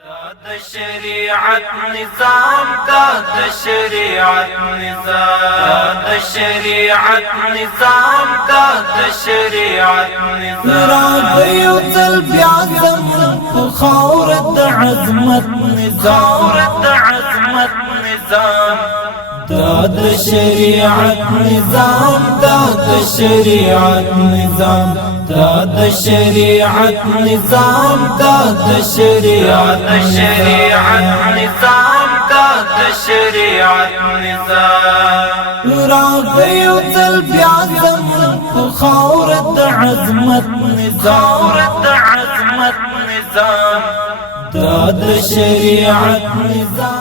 دا شریعت نظام، دا شریعت نظام، دا شریعت نظام، دا شریعت نظام. راغیو تل بیا زمون خاورد عظمت نظام، خاورد عظمت نظام. دا شریعت نظام، دا شریعت نظام، دا شریعت نظام، دا شریعت نظام، دا شریعت نظام. راغیو تل بیا زمون خاورد عظمت نظام، خاورد عظمت نظام. دا شریعت نظام.